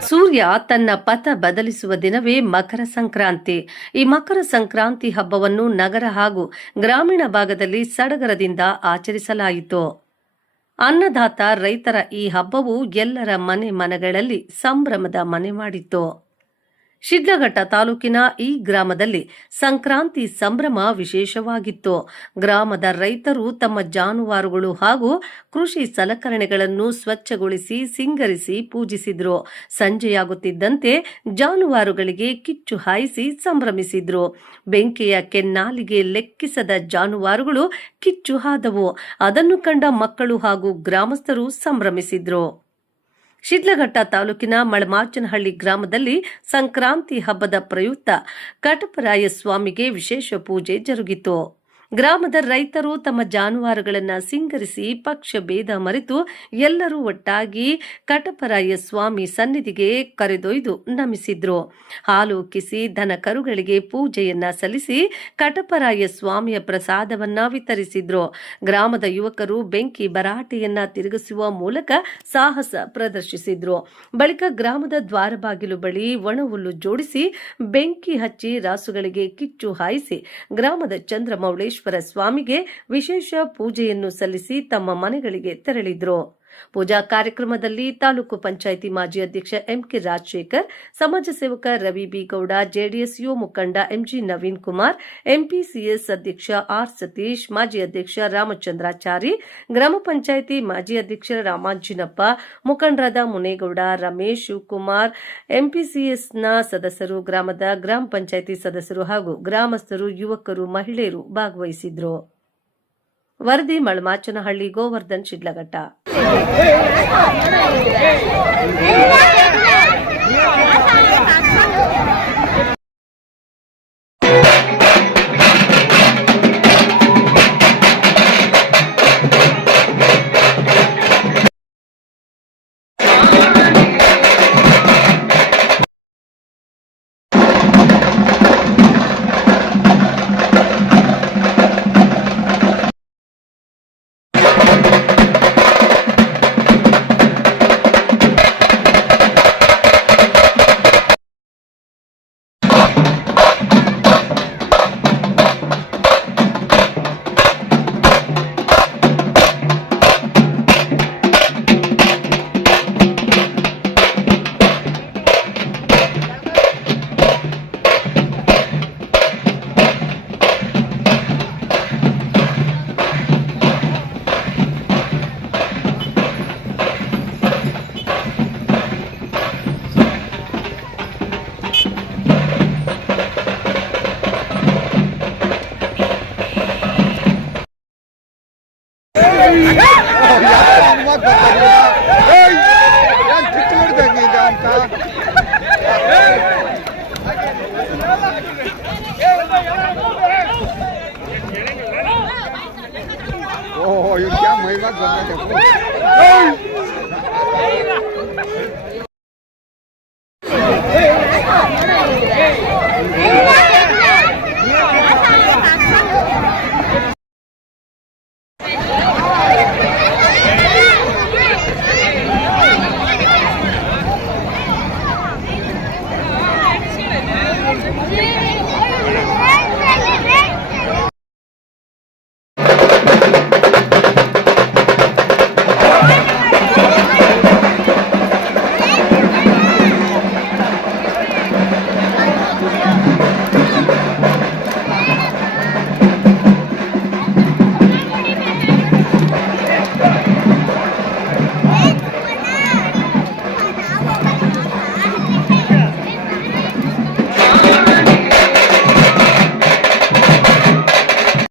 ಸೂರ್ಯ ತನ್ನ ಪಥ ಬದಲಿಸುವ ದಿನವೇ ಮಕರ ಸಂಕ್ರಾಂತಿ. ಈ ಮಕರ ಸಂಕ್ರಾಂತಿ ಹಬ್ಬವನ್ನು ನಗರ ಹಾಗೂ ಗ್ರಾಮೀಣ ಭಾಗದಲ್ಲಿ ಸಡಗರದಿಂದ ಆಚರಿಸಲಾಯಿತು. ಅನ್ನದಾತ ರೈತರ ಈ ಹಬ್ಬವು ಎಲ್ಲರ ಮನೆ ಮನಗಳಲ್ಲಿ ಸಂಭ್ರಮದ ಮನೆ ಮಾಡಿತ್ತು. ಶಿಡ್ಲಘಟ್ಟ ತಾಲೂಕಿನ ಈ ಗ್ರಾಮದಲ್ಲಿ ಸಂಕ್ರಾಂತಿ ಸಂಭ್ರಮ ವಿಶೇಷವಾಗಿತ್ತು. ಗ್ರಾಮದ ರೈತರು ತಮ್ಮ ಜಾನುವಾರುಗಳು ಹಾಗೂ ಕೃಷಿ ಸಲಕರಣೆಗಳನ್ನು ಸ್ವಚ್ಛಗೊಳಿಸಿ ಸಿಂಗರಿಸಿ ಪೂಜಿಸಿದ್ರು. ಸಂಜೆಯಾಗುತ್ತಿದ್ದಂತೆ ಜಾನುವಾರುಗಳಿಗೆ ಕಿಚ್ಚು ಹಾಯಿಸಿ ಸಂಭ್ರಮಿಸಿದ್ರು. ಬೆಂಕಿಯ ಕೆನ್ನಾಲಿಗೆ ಲೆಕ್ಕಿಸದ ಜಾನುವಾರುಗಳು ಕಿಚ್ಚು ಹಾದವು. ಅದನ್ನು ಕಂಡ ಮಕ್ಕಳು ಹಾಗೂ ಗ್ರಾಮಸ್ಥರು ಸಂಭ್ರಮಿಸಿದ್ರು. ಶಿಡ್ಲಘಟ್ಟ ತಾಲೂಕಿನ ಮಳಮಾಚನಹಳ್ಳಿ ಗ್ರಾಮದಲ್ಲಿ ಸಂಕ್ರಾಂತಿ ಹಬ್ಬದ ಪ್ರಯುಕ್ತ ಕಟಪರಾಯ ಸ್ವಾಮಿಗೆ ವಿಶೇಷ ಪೂಜೆ ಜರುಗಿತು. ಗ್ರಾಮದ ರೈತರು ತಮ್ಮ ಜಾನುವಾರುಗಳನ್ನು ಸಿಂಗರಿಸಿ ಪಕ್ಷ ಭೇದ ಮರೆತು ಎಲ್ಲರೂ ಒಟ್ಟಾಗಿ ಕಟಪರಾಯ ಸ್ವಾಮಿ ಸನ್ನಿಧಿಗೆ ಕರೆದೊಯ್ದು ನಮಿಸಿದ್ರು. ಹಾಲು ಕಿಸಿ ದನ ಕರುಗಳಿಗೆ ಪೂಜೆಯನ್ನ ಸಲ್ಲಿಸಿ ಕಟಪರಾಯ ಸ್ವಾಮಿಯ ಪ್ರಸಾದವನ್ನ ವಿತರಿಸಿದ್ರು. ಗ್ರಾಮದ ಯುವಕರು ಬೆಂಕಿ ಭರಾಟೆಯನ್ನ ತಿರುಗಿಸುವ ಮೂಲಕ ಸಾಹಸ ಪ್ರದರ್ಶಿಸಿದ್ರು. ಬಳಿಕ ಗ್ರಾಮದ ದ್ವಾರಬಾಗಿಲು ಬಳಿ ಒಣಹುಲ್ಲು ಜೋಡಿಸಿ ಬೆಂಕಿ ಹಚ್ಚಿ ರಾಸುಗಳಿಗೆ ಕಿಚ್ಚು ಹಾಯಿಸಿ ಗ್ರಾಮದ ಚಂದ್ರಮೌಳೇಶ್ವರ ಸ್ವಾಮಿಗೆ ವಿಶೇಷ ಪೂಜೆಯನ್ನು ಸಲ್ಲಿಸಿ ತಮ್ಮ ಮನೆಗಳಿಗೆ ತೆರಳಿದ್ರು. ಪೂಜಾ ಕಾರ್ಯಕ್ರಮದಲ್ಲಿ ತಾಲೂಕು ಪಂಚಾಯಿತಿ ಮಾಜಿ ಅಧ್ಯಕ್ಷ ಎಂಕೆ ರಾಜಶೇಖರ್, ಸಮಾಜ ಸೇವಕ Ravi B Gowda JDS U ಮುಖಂಡ ಎಂಜಿ ನವೀನ್ ಕುಮಾರ್, ಎಂಪಿಸಿಎಸ್ ಅಧ್ಯಕ್ಷ ಆರ್ ಸತೀಶ್, ಮಾಜಿ ಅಧ್ಯಕ್ಷ ರಾಮಚಂದ್ರಾಚಾರಿ, ಗ್ರಾಮ ಪಂಚಾಯಿತಿ ಮಾಜಿ ಅಧ್ಯಕ್ಷ ರಾಮಾಂಜಿನಪ್ಪ, ಮುಖಂಡರಾದ ಮುನೇಗೌಡ, ರಮೇಶ್ ಶಿವಕುಮಾರ್, ಎಂಪಿಸಿಎಸ್ನ ಸದಸ್ಯರು, ಗ್ರಾಮದ ಗ್ರಾಮ ಪಂಚಾಯಿತಿ ಸದಸ್ಯರು ಹಾಗೂ ಗ್ರಾಮಸ್ಥರು, ಯುವಕರು, ಮಹಿಳೆಯರು ಭಾಗವಹಿಸಿದ್ರು. ವರದಿ ಮಳಮಾಚನಹಳ್ಳಿ ಗೋವರ್ಧನ್ ಶಿಡ್ಲಘಟ್ಟ મહિલા જ